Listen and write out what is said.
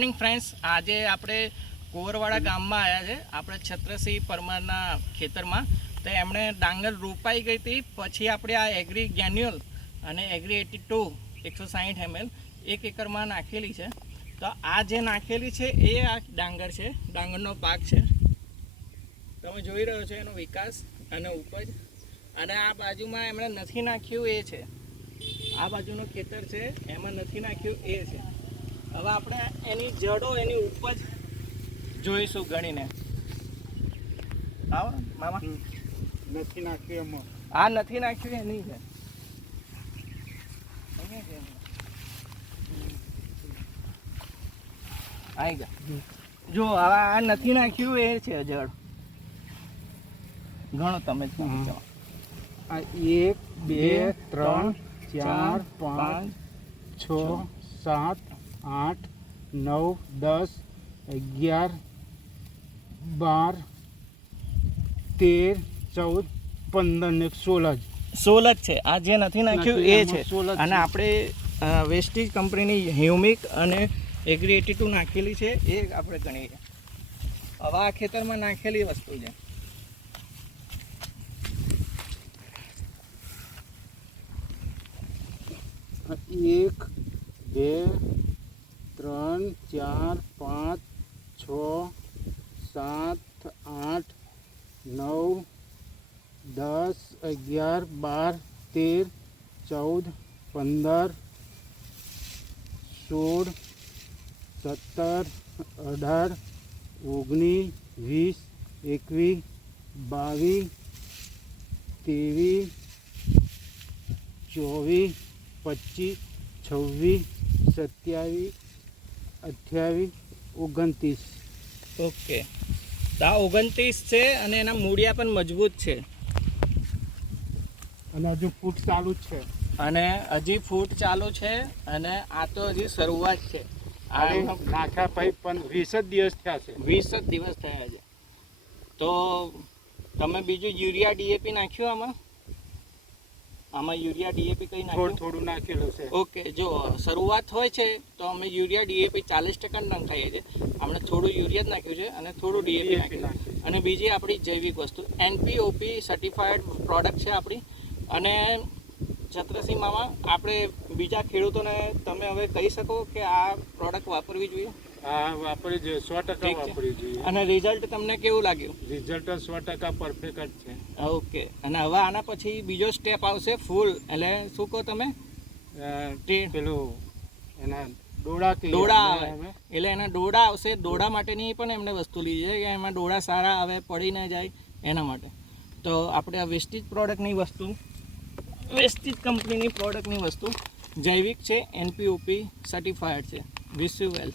Morning friends આજે આપણે કોરવાડા ગામમાં આવ્યા છે. આપણે છત્રસિંહ પરમારના ખેતરમાં. તો એમણે ડાંગર રોપાઈ ગઈ હતી. પછી આપણે આ એગ્રી ગેન્યુઅલ અને એગ્રી એટી ટુ એકસો સાહીઠ એમએલ એક એકરમાં નાખેલી છે. તો આ જે નાખેલી છે એ આ ડાંગર છે. ડાંગરનો પાક છે. તમે જોઈ રહ્યો છો એનો વિકાસ અને ઉપજ. અને આ બાજુમાં એમણે નથી નાખ્યું એ છે. આ બાજુનું ખેતર છે. એમાં નથી નાખ્યું એ છે. હવે આપણે એની જડો એની ઉપજ જોઈશું ગણીને. આવો મામા. નથી નાખ્યું એમાં. આ નથી નાખ્યું એની છે. આવી ગયા જો હવે આ નથી નાખ્યું એ છે જડ. ગણો તમે. આ એક બે ત્રણ ચાર પાંચ છ સાત આઠ નવ દસ અગિયાર બાર તેર ચૌદ પંદર ને સોળ જ. સોલ જ છે. આ જે નથી નાખ્યું એ છે. અને આપણે વેસ્ટીજ કંપનીની હ્યુમિક અને એગ્રી એટી ટુ નાખેલી છે. એ આપણે ગણીએ. હવે આ ખેતરમાં નાખેલી વસ્તુ છે. એક બે ત્રણ ચાર પાંચ છ સાત આઠ નવ દસ અગિયાર બાર તેર ચૌદ પંદર સોળ સત્તર અઢાર ઓગણીસ વીસ એકવીસ બાવીસ ત્રેવીસ ચોવીસ પચીસ છવ્વીસ સત્યાવીસ અઠ્યાવીસ ઓગણત્રીસ. ઓકે. તો આ ઓગણત્રીસ છે અને એના મૂળિયા પણ મજબૂત છે. અને હજુ ફૂટ ચાલુ જ છે. અને હજી ફૂટ ચાલુ છે અને આ તો હજી શરૂઆત છે. નાખ્યા પછી પણ વીસ જ દિવસ થયા છે. વીસ જ દિવસ થયા છે. તો તમે બીજું યુરિયા ડીએપી નાખ્યું આમાં? આમાં યુરિયા ડીએપી કઈ નાખ્યું? થોડું નાખેલું છે. ઓકે જો શરૂઆત હોય છે તો અમે યુરિયા ડીએપી ચાલીસ ટકા નાખાઈએ છીએ. આપણે થોડું યુરિયા જ નાખ્યું છે અને થોડું ડીએપી. નાખ્યું. અને બીજી આપણી જૈવિક વસ્તુ એનપીઓપી સર્ટિફાઈડ પ્રોડક્ટ છે આપણી. અને છત્રસીમામાં આપણે બીજા ખેડૂતોને તમે હવે કહી શકો કે આ પ્રોડક્ટ વાપરવી જોઈએ? હા વાપરી જોઈએ સો ટકા વાપરી જોઈએ. અને રિઝલ્ટ તમને કેવું લાગ્યું? રિઝલ્ટ સો ટકા પરફેક્ટ છે. ઓકે અને હવે આના પછી બીજો સ્ટેપ આવશે ફૂલ એટલે શું કહો તમે? પેલું એના ડોળા કહીએ આવે. એટલે એના ડોળા આવશે. ડોડા માટેની પણ એમને વસ્તુ લીધી છે કે એમાં ડોળા સારા આવે પડી ના જાય એના માટે. તો આપણે આ વેસ્ટેજ પ્રોડક્ટની વસ્તુ વેસ્ટેજ કંપનીની પ્રોડક્ટની વસ્તુ જૈવિક છે એનપીઓપી સર્ટિફાઈડ છે વિશ યુ વેલ